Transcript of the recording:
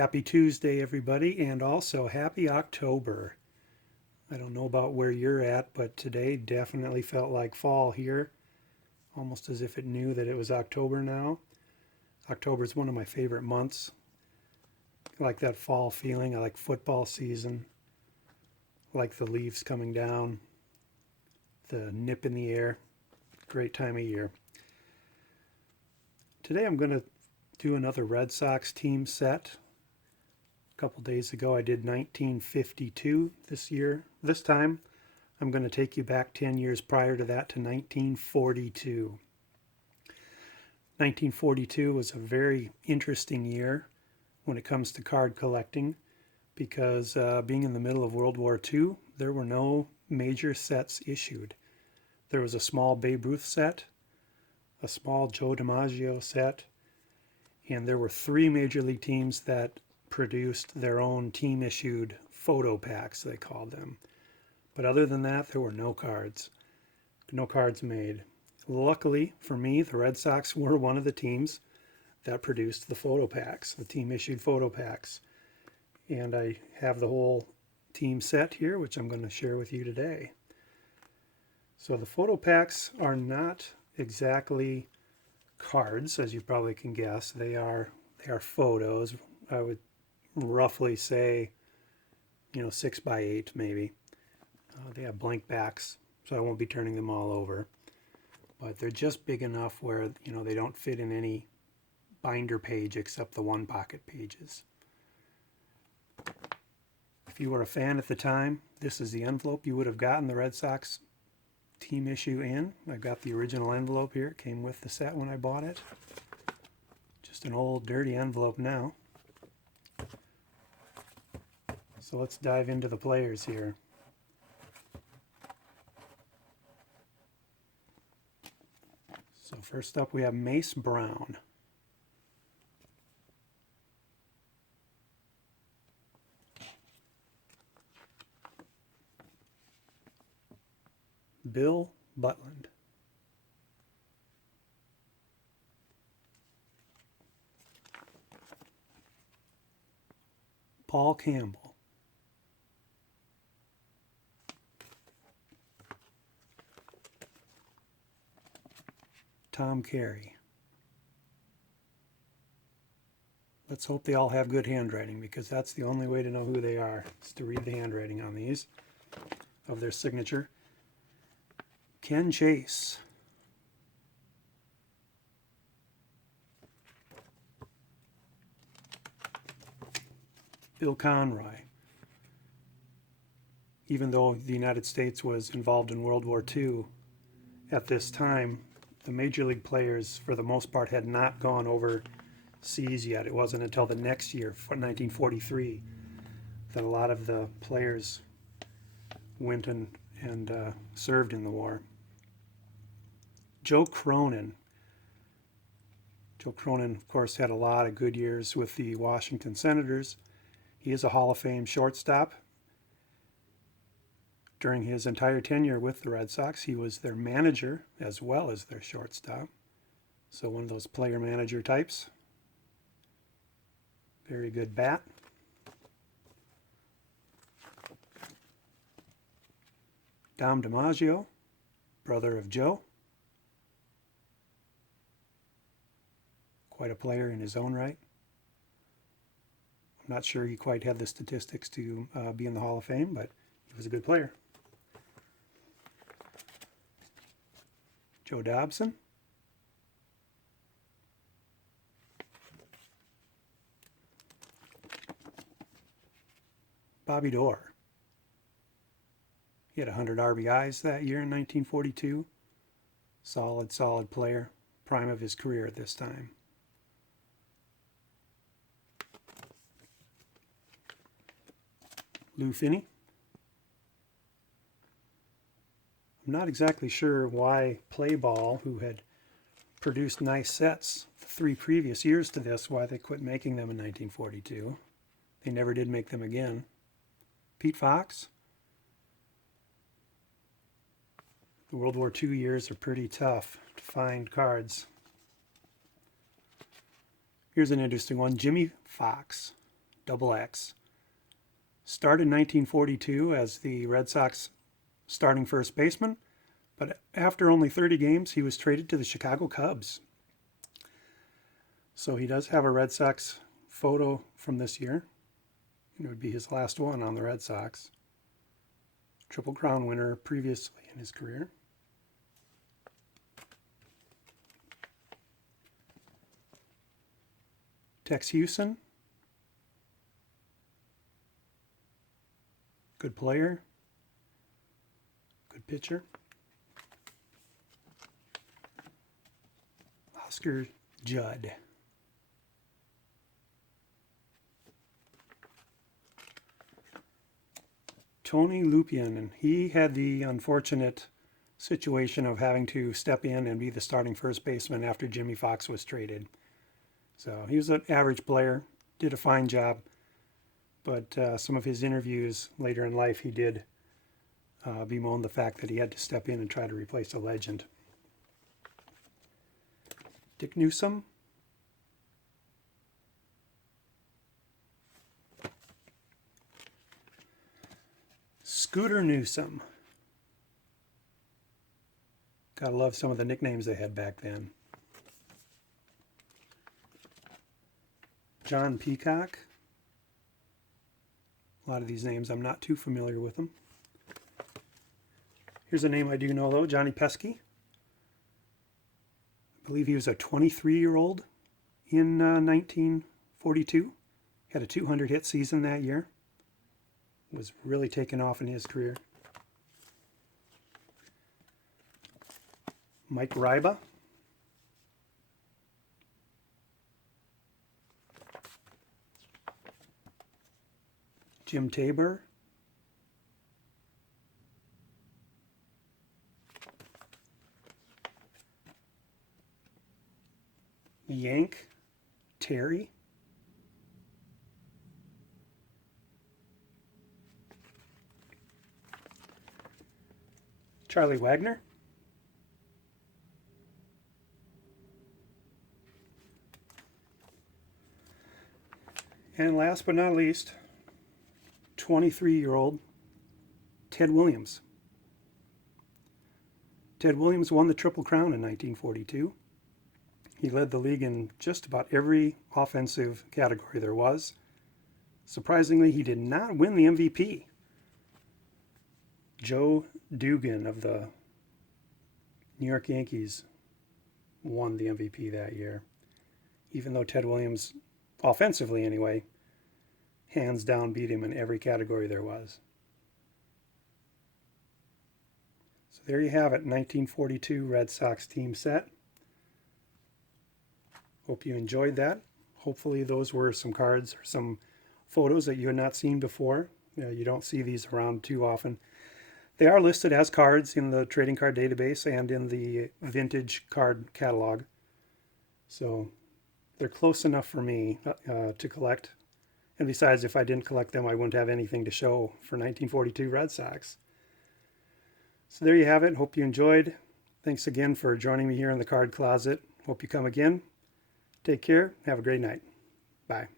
Happy Tuesday, everybody, and also happy October. I don't know about where you're at, but today definitely felt like fall here, almost as if it knew that it was October now. October is one of my favorite months. I like that fall feeling. I like football season. I like the leaves coming down, the nip in the air. Great time of year. Today I'm going to do another Red Sox team set. A couple days ago I did 1952 this time I'm going to take you back 10 years prior to that to 1942. 1942 was a very interesting year when it comes to card collecting because being in the middle of World War II, there were no major sets issued. There was a small Babe Ruth set, a small Joe DiMaggio set, and there were three major league teams that produced their own team issued photo packs, they called them. But other than that, there were no cards made. Luckily for me, the Red Sox were one of the teams that produced the photo packs, the team issued photo packs. And I have the whole team set here, which I'm going to share with you today. So the photo packs are not exactly cards, as you probably can guess. They are photos. I would roughly say, 6x8 maybe. They have blank backs, so I won't be turning them all over. But they're just big enough where, they don't fit in any binder page except the one pocket pages. If you were a fan at the time, this is the envelope you would have gotten the Red Sox team issue in. I got the original envelope here. It came with the set when I bought it. Just an old dirty envelope now. So let's dive into the players here. So first up we have Mace Brown. Bill Butland. Paul Campbell. Tom Carey. Let's hope they all have good handwriting because that's the only way to know who they are, is to read the handwriting on these, of their signature. Ken Chase. Bill Conroy. Even though the United States was involved in World War II, at this time, the major league players, for the most part, had not gone overseas yet. It wasn't until the next year, 1943, that a lot of the players went and served in the war. Joe Cronin. Joe Cronin, of course, had a lot of good years with the Washington Senators. He is a Hall of Fame shortstop. During his entire tenure with the Red Sox, he was their manager as well as their shortstop. So one of those player-manager types. Very good bat. Dom DiMaggio, brother of Joe. Quite a player in his own right. I'm not sure he quite had the statistics to be in the Hall of Fame, but he was a good player. Joe Dobson. Bobby Doerr. He had 100 RBIs that year in 1942. Solid player. Prime of his career at this time. Lou Finney. I'm not exactly sure why Playball, who had produced nice sets the 3 previous years to this, why they quit making them in 1942. They never did make them again. Pete Fox. The World War II years are pretty tough to find cards. Here's an interesting one. Jimmy Fox. double X. Started in 1942 as the Red Sox starting first baseman, but after only 30 games, he was traded to the Chicago Cubs. So he does have a Red Sox photo from this year. It would be his last one on the Red Sox. Triple Crown winner previously in his career. Tex Houston. Good player. Good pitcher. Oscar Judd. Tony Lupien, and he had the unfortunate situation of having to step in and be the starting first baseman after Jimmie Foxx was traded. So he was an average player, did a fine job, but some of his interviews later in life, he did bemoan the fact that he had to step in and try to replace a legend. Dick Newsom. Scooter Newsom. Gotta love some of the nicknames they had back then. John Peacock. A lot of these names, I'm not too familiar with them. Here's a name I do know though, Johnny Pesky. I believe he was a 23-year-old in 1942. Had a 200 hit season that year. Was really taken off in his career. Mike Ryba. Jim Tabor. Yank Terry. Charlie Wagner. And last but not least, 23-year-old Ted Williams. Ted Williams won the Triple Crown in 1942. He led the league in just about every offensive category there was. Surprisingly, he did not win the MVP. Joe Dugan of the New York Yankees won the MVP that year. Even though Ted Williams, offensively anyway, hands down beat him in every category there was. So there you have it, 1942 Red Sox team set. Hope you enjoyed that. Hopefully those were some cards or some photos that you had not seen before. You don't see these around too often. They are listed as cards in the trading card database and in the vintage card catalog. So they're close enough for me to collect. And besides, if I didn't collect them, I wouldn't have anything to show for 1942 Red Sox. So there you have it. Hope you enjoyed. Thanks again for joining me here in the Card Closet. Hope you come again. Take care. Have a great night. Bye.